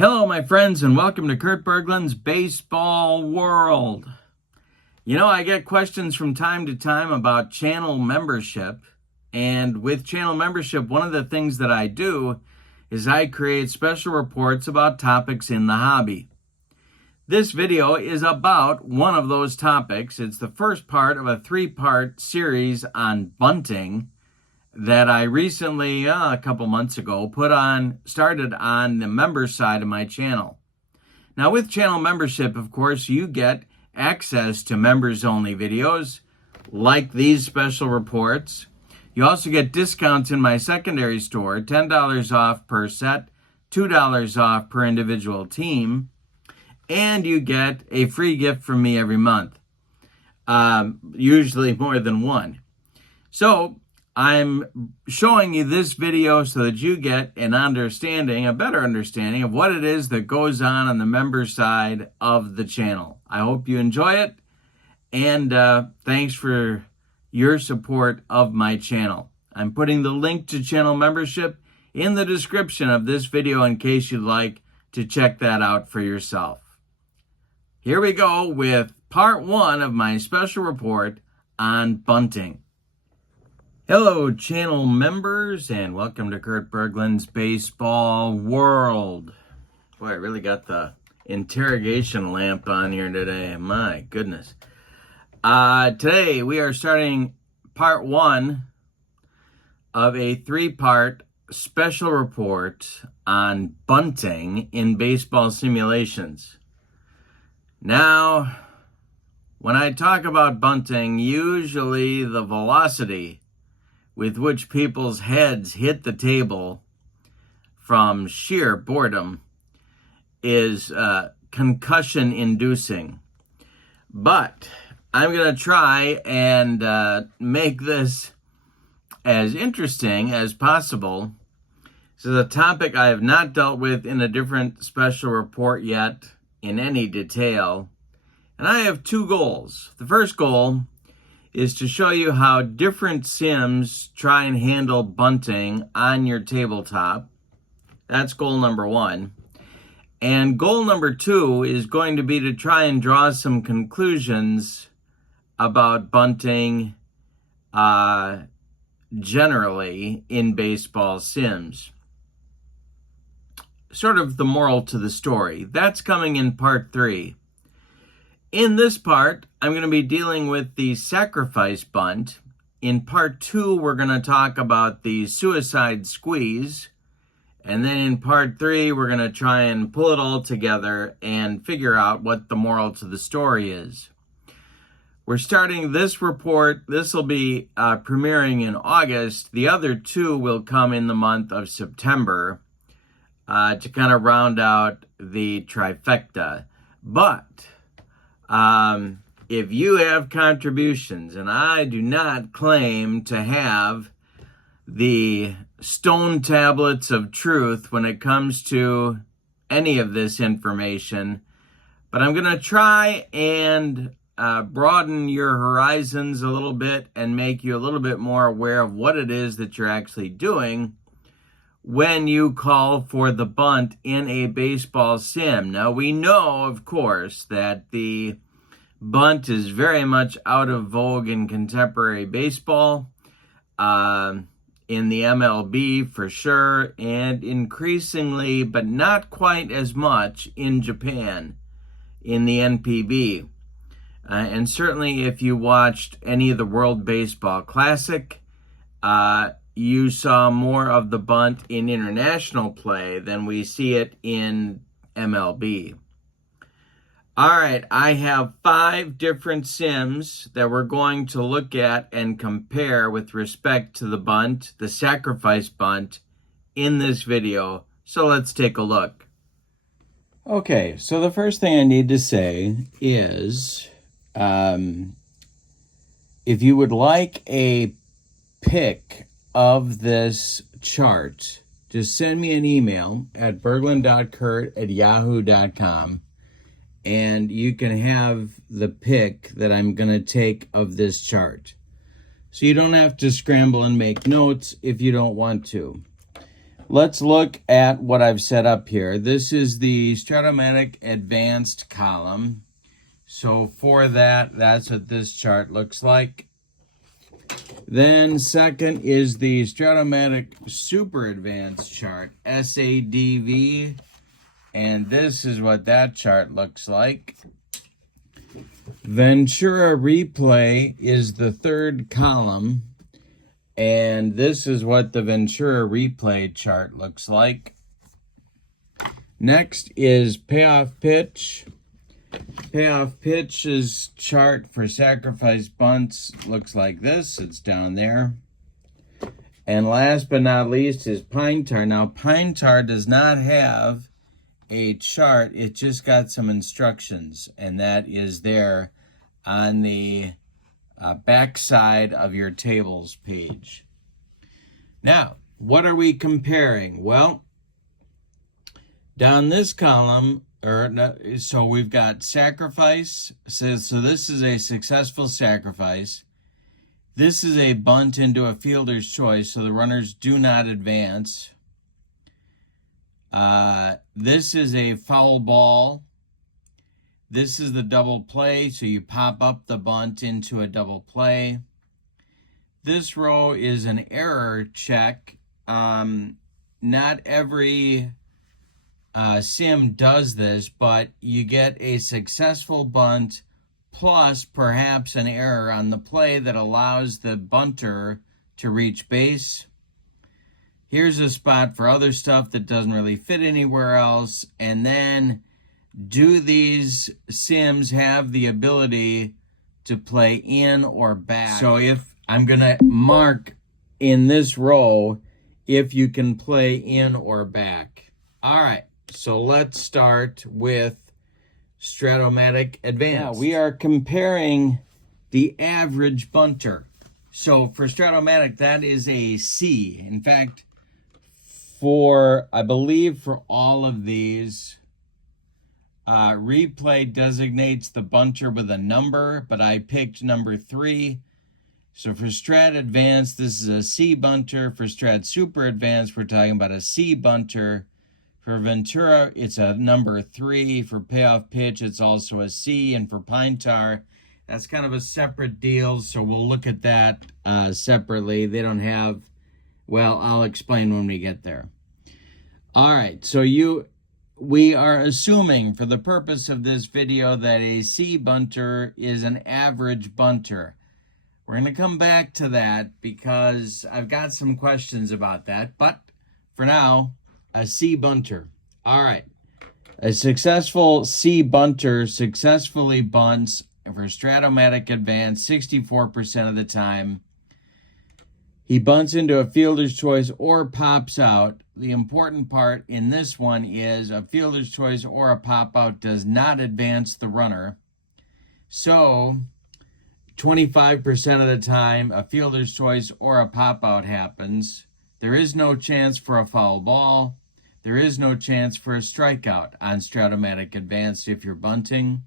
Hello, my friends, and welcome to Kurt Berglund's Baseball World. You know, I get questions from time to time about channel membership, and with channel membership, one of the things that I do is I create special reports about topics in the hobby. This video is about one of those topics. It's the first part of a three-part series on bunting that I recently, a couple months ago, started on the member side of my channel. Now, with channel membership, of course, you get access to members-only videos like these special reports. You also get discounts in my secondary store, $10 off per set, $2 off per individual team, and you get a free gift from me every month, usually more than one. So, I'm showing you this video so that you get a better understanding of what it is that goes on the member side of the channel. I hope you enjoy it, and thanks for your support of my channel. I'm putting the link to channel membership in the description of this video in case you'd like to check that out for yourself. Here we go with part one of my special report on bunting. Hello, channel members, and welcome to Kurt Berglund's Baseball World. Boy, I really got the interrogation lamp on here today. My goodness. Today, we are starting part one of a three-part special report on bunting in baseball simulations. Now, when I talk about bunting, usually the velocity with which people's heads hit the table from sheer boredom is concussion-inducing. But I'm going to try and make this as interesting as possible. This is a topic I have not dealt with in a different special report yet in any detail. And I have two goals. The first goal is to show you how different sims try and handle bunting on your tabletop. That's goal number one. And goal number two is going to be to try and draw some conclusions about bunting generally in baseball sims. Sort of the moral to the story. That's coming in part three. In this part, I'm going to be dealing with the sacrifice bunt. In part two, we're going to talk about the suicide squeeze. And then in part three, we're going to try and pull it all together and figure out what the moral to the story is. We're starting this report. This will be premiering in August. The other two will come in the month of September to kind of round out the trifecta. But if you have contributions, and I do not claim to have the stone tablets of truth when it comes to any of this information, but I'm going to try and broaden your horizons a little bit and make you a little bit more aware of what it is that you're actually doing when you call for the bunt in a baseball sim. Now, we know, of course, that the bunt is very much out of vogue in contemporary baseball, in the MLB for sure, and increasingly, but not quite as much, in Japan, in the NPB. And certainly if you watched any of the World Baseball Classic, you saw more of the bunt in international play than we see it in MLB. All right, I have 5 different sims that we're going to look at and compare with respect to the bunt, the sacrifice bunt, in this video. So let's take a look. Okay, so the first thing I need to say is, if you would like a pic of this chart, just send me an email at berglund.kurt@yahoo.com, and you can have the pic that I'm going to take of this chart. So you don't have to scramble and make notes if you don't want to. Let's look at what I've set up here. This is the Stratomatic Advanced column. So for that, that's what this chart looks like. Then second is the Stratomatic Super Advanced chart, SADV. And this is what that chart looks like. Ventura Replay is the third column. And this is what the Ventura Replay chart looks like. Next is Payoff Pitch. Payoff Pitch's chart for sacrifice bunts looks like this. It's down there. And last but not least is Pine Tar. Now, Pine Tar does not have a chart. It just got some instructions. And that is there on the back side of your tables page. Now, what are we comparing? Well, down this column, so we've got sacrifice. So this is a successful sacrifice. This is a bunt into a fielder's choice, so the runners do not advance. This is a foul ball. This is the double play, so you pop up the bunt into a double play. This row is an error check. Not every sim does this, but you get a successful bunt plus perhaps an error on the play that allows the bunter to reach base. Here's a spot for other stuff that doesn't really fit anywhere else. And then, do these sims have the ability to play in or back? So if I'm going to mark in this row if you can play in or back. All right, so let's start with Stratomatic Advance. Yeah, we are comparing the average bunter. So for Stratomatic, that is a C. In fact, I believe for all of these, Replay designates the bunter with a number, but I picked number 3. So for Strat Advanced, this is a C bunter. For Strat Super Advanced, we're talking about a C bunter. For Ventura, it's a number 3. For Payoff Pitch, it's also a C. And for Pine Tar, that's kind of a separate deal, so we'll look at that separately. They don't have, well, I'll explain when we get there. All right, so we are assuming for the purpose of this video that a C bunter is an average bunter. We're going to come back to that because I've got some questions about that. But for now, a C bunter. All right. A successful C bunter successfully bunts for Stratomatic Advance 64% of the time. He bunts into a fielder's choice or pops out. The important part in this one is a fielder's choice or a pop-out does not advance the runner. So 25% of the time, a fielder's choice or a pop-out happens. There is no chance for a foul ball. There is no chance for a strikeout on Stratomatic Advanced if you're bunting.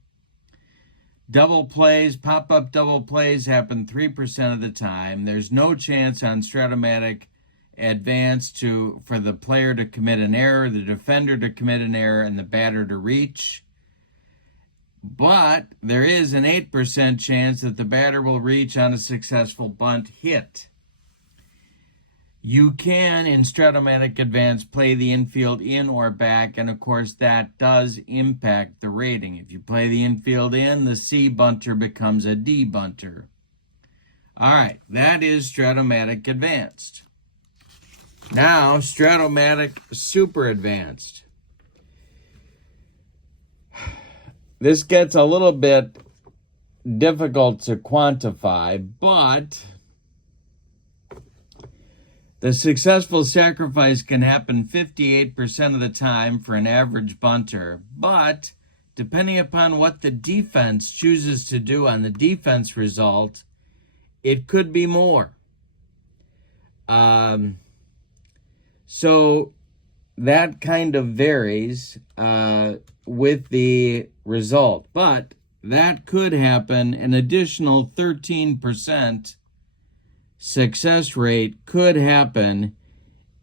Double plays, pop-up double plays happen 3% of the time. There's no chance on Stratomatic Advance for the player to commit an error, the defender to commit an error, and the batter to reach. But there is an 8% chance that the batter will reach on a successful bunt hit. You can, in Stratomatic Advance, play the infield in or back, and of course that does impact the rating. If you play the infield in, the C bunter becomes a D bunter. All right, that is Stratomatic Advanced. Now, Stratomatic Super Advanced. This gets a little bit difficult to quantify, but the successful sacrifice can happen 58% of the time for an average bunter, but depending upon what the defense chooses to do on the defense result, it could be more. So that kind of varies with the result, but that could happen. An additional 13% success rate could happen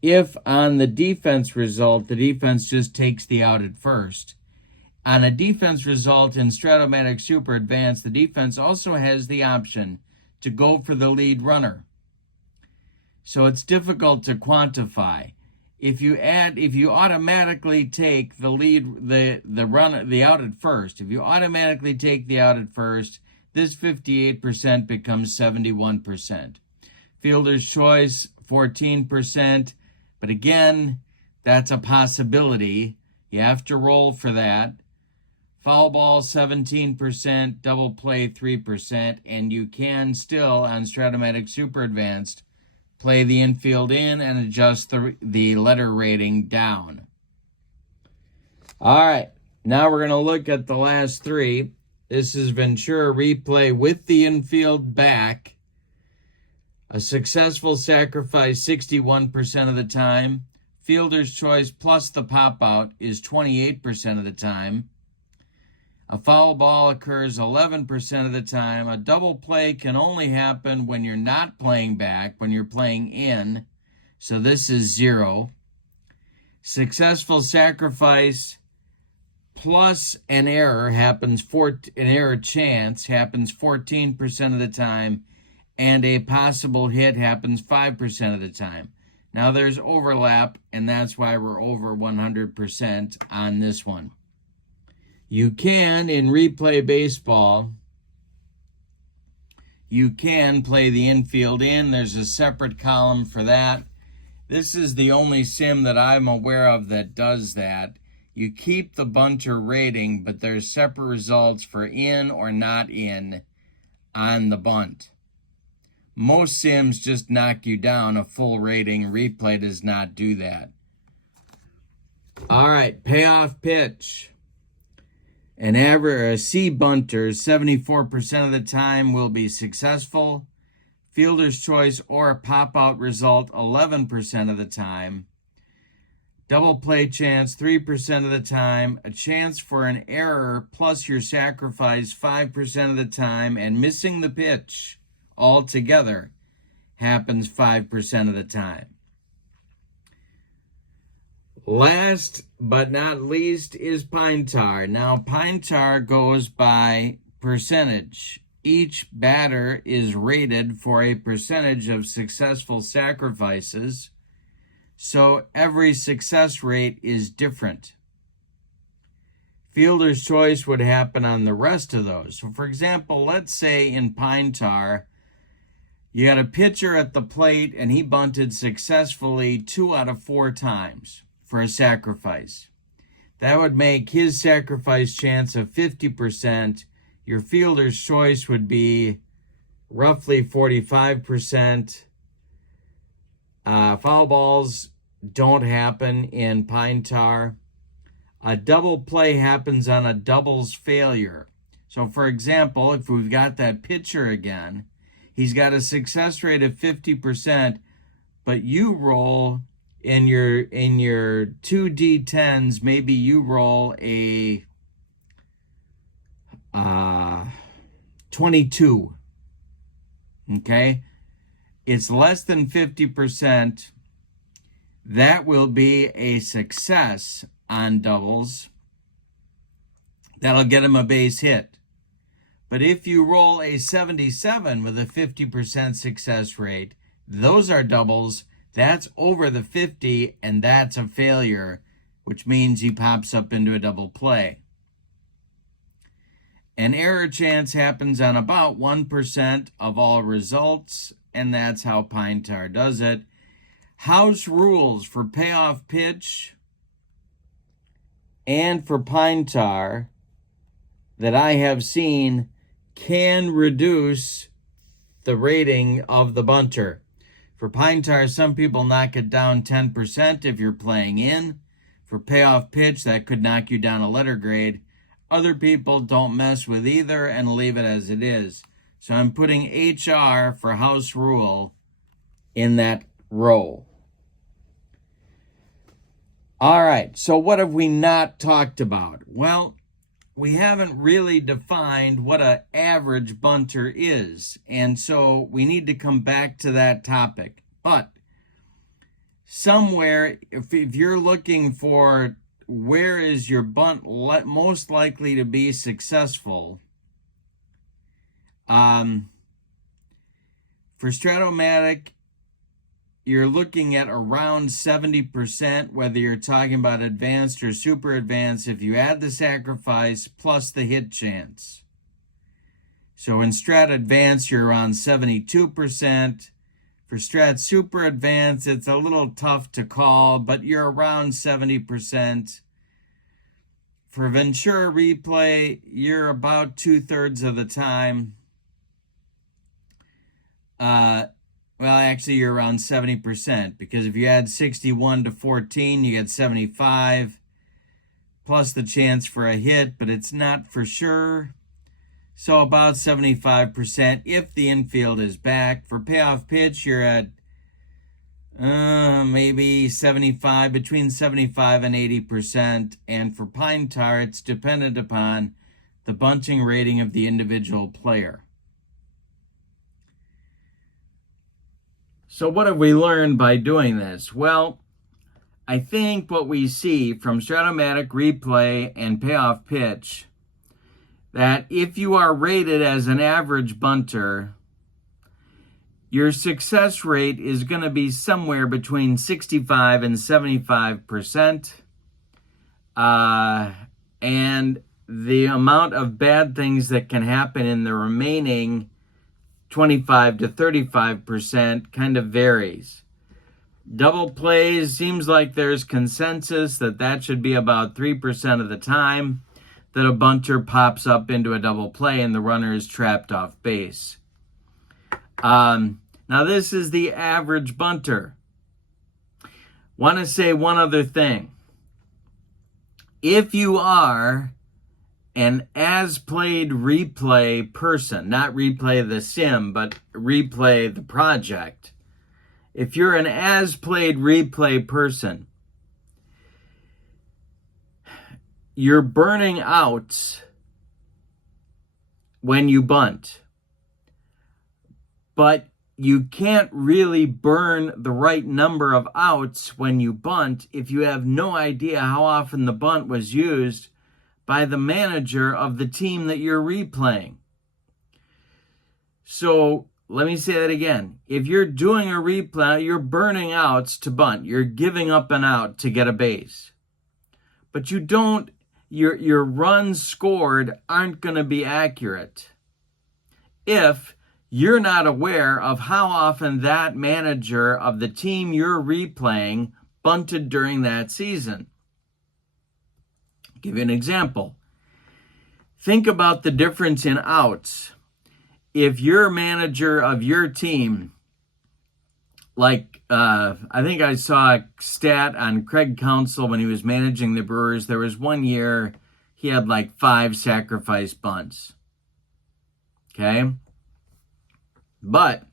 if on the defense result, the defense just takes the out at first. On a defense result in Stratomatic Super Advance, the defense also has the option to go for the lead runner. So it's difficult to quantify. If you automatically take the lead, the out at first, if you automatically take the out at first, this 58% becomes 71%. Fielder's choice, 14%. But again, that's a possibility. You have to roll for that. Foul ball, 17%, double play, 3%, and you can still, on Stratomatic Super Advanced, play the infield in and adjust the letter rating down. All right, now we're going to look at the last three. This is Ventura replay with the infield back. A successful sacrifice 61% of the time. Fielder's choice plus the pop-out is 28% of the time. A foul ball occurs 11% of the time. A double play can only happen when you're not playing back, when you're playing in. So this is 0. Successful sacrifice plus an error happens, an error chance happens 14% of the time, and a possible hit happens 5% of the time. Now there's overlap, and that's why we're over 100% on this one. You can, in replay baseball, you can play the infield in. There's a separate column for that. This is the only sim that I'm aware of that does that. You keep the bunter rating, but there's separate results for in or not in on the bunt. Most sims just knock you down a full rating. Replay does not do that. All right, payoff pitch. An average C bunter, 74% of the time will be successful. Fielder's choice or a pop-out result, 11% of the time. Double play chance, 3% of the time. A chance for an error plus your sacrifice, 5% of the time. And missing the pitch altogether happens 5% of the time. Last but not least is pine tar. Now, pine tar goes by percentage. Each batter is rated for a percentage of successful sacrifices, so every success rate is different. Fielder's choice would happen on the rest of those. So, for example, let's say in pine tar, you had a pitcher at the plate and he bunted successfully 2 out of 4 times for a sacrifice. That would make his sacrifice chance of 50%. Your fielder's choice would be roughly 45%. Foul balls don't happen in pine tar. A double play happens on a doubles failure. So, for example, if we've got that pitcher again, he's got a success rate of 50%, but you roll in your 2d10s, maybe you roll a 22. Okay? It's less than 50%. That will be a success on doubles. That'll get him a base hit. But if you roll a 77 with a 50% success rate, those are doubles. That's over the 50, and that's a failure, which means he pops up into a double play. An error chance happens on about 1% of all results, and that's how pine tar does it. House rules for payoff pitch and for pine tar that I have seen can reduce the rating of the bunter. For pine tar, some people knock it down 10% if you're playing in. For payoff pitch, that could knock you down a letter grade. Other people don't mess with either and leave it as it is. So I'm putting HR for house rule in that row. All right, so what have we not talked about? Well, we haven't really defined what an average bunter is, and so we need to come back to that topic. But somewhere, if you're looking for where is your bunt most likely to be successful, for Stratomatic, you're looking at around 70%, whether you're talking about advanced or super advanced, if you add the sacrifice plus the hit chance. So in Strat Advance, you're around 72%. For Strat Super Advance, it's a little tough to call, but you're around 70%. For Ventura Replay, you're about 2/3 of the time. Well, actually, you're around 70%, because if you add 61 to 14, you get 75, plus the chance for a hit, but it's not for sure. So about 75% if the infield is back. For payoff pitch, you're at maybe 75, between 75 and 80%. And for pine tar, it's dependent upon the bunting rating of the individual player. So what have we learned by doing this? Well, I think what we see from Stratomatic Replay and payoff pitch, that if you are rated as an average bunter, your success rate is going to be somewhere between 65 and 75%. And the amount of bad things that can happen in the remaining 25 to 35% kind of varies. Double plays, seems like there's consensus that should be about 3% of the time that a bunter pops up into a double play and the runner is trapped off base. Now this is the average bunter. Want to say one other thing. If you are an as-played replay person, not replay the sim, but replay the project. If you're an as-played replay person, you're burning out when you bunt. But you can't really burn the right number of outs when you bunt if you have no idea how often the bunt was used by the manager of the team that you're replaying. So let me say that again. If you're doing a replay, you're burning outs to bunt. You're giving up an out to get a base. But you don't, your runs scored aren't going to be accurate if you're not aware of how often that manager of the team you're replaying bunted during that season. I'll give you an example. Think about the difference in outs. If your manager of your team, like I think I saw a stat on Craig Counsell when he was managing the Brewers, there was one year he had like 5 sacrifice bunts. Okay? But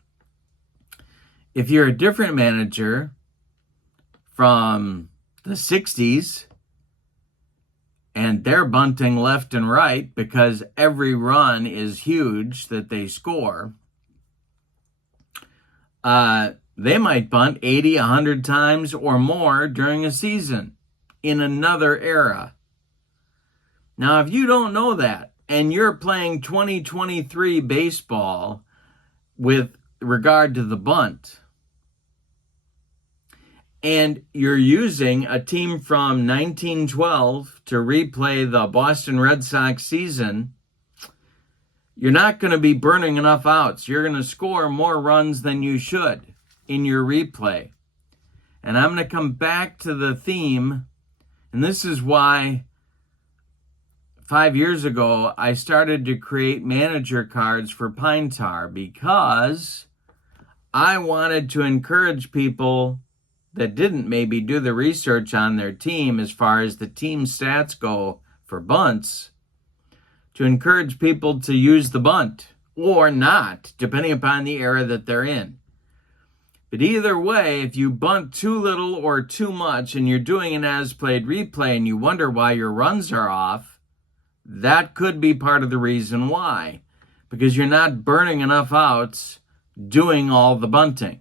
if you're a different manager from the 60s and they're bunting left and right because every run is huge that they score, they might bunt 80, 100 times or more during a season in another era. Now, if you don't know that and you're playing 2023 baseball with regard to the bunt, and you're using a team from 1912 to replay the Boston Red Sox season, you're not going to be burning enough outs. You're going to score more runs than you should in your replay. And I'm going to come back to the theme, and this is why 5 years ago, I started to create manager cards for Pine Tar, because I wanted to encourage people that didn't maybe do the research on their team as far as the team stats go for bunts, to encourage people to use the bunt or not, depending upon the era that they're in. But either way, if you bunt too little or too much and you're doing an as-played replay and you wonder why your runs are off, that could be part of the reason why, because you're not burning enough outs doing all the bunting.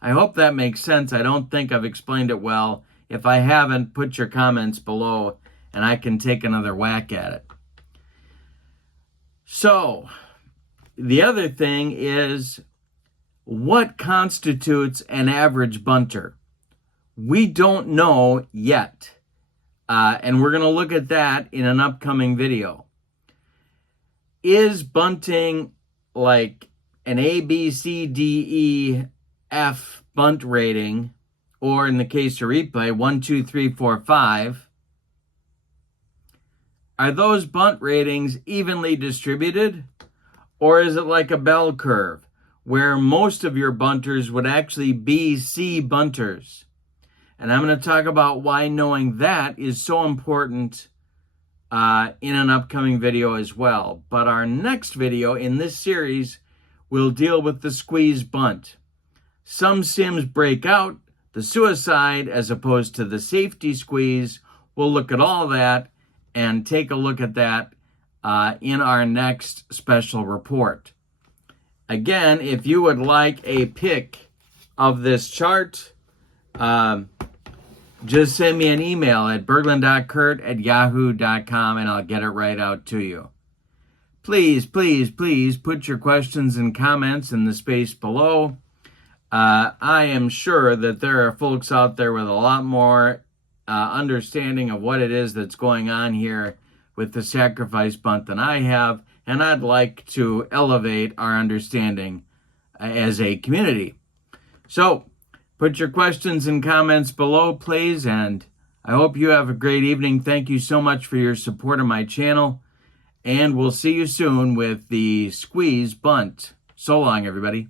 I hope that makes sense. I don't think I've explained it well. If I haven't, put your comments below and I can take another whack at it. So, the other thing is, what constitutes an average bunter? We don't know yet. And we're going to look at that in an upcoming video. Is bunting like an A, B, C, D, E, F bunt rating, or in the case of replay, 1, 2, 3, 4, 5? Are those bunt ratings evenly distributed? Or is it like a bell curve, where most of your bunters would actually be C bunters? And I'm going to talk about why knowing that is so important in an upcoming video as well. But our next video in this series will deal with the squeeze bunt. Some sims break out the suicide as opposed to the safety squeeze. We'll look at all that and take a look at that in our next special report. Again, if you would like a pic of this chart, just send me an email at berglund.kurt@yahoo.com and I'll get it right out to you. Please, please, please put your questions and comments in the space below. I am sure that there are folks out there with a lot more understanding of what it is that's going on here with the sacrifice bunt than I have, and I'd like to elevate our understanding as a community. So, put your questions and comments below, please, and I hope you have a great evening. Thank you so much for your support of my channel, and we'll see you soon with the squeeze bunt. So long, everybody.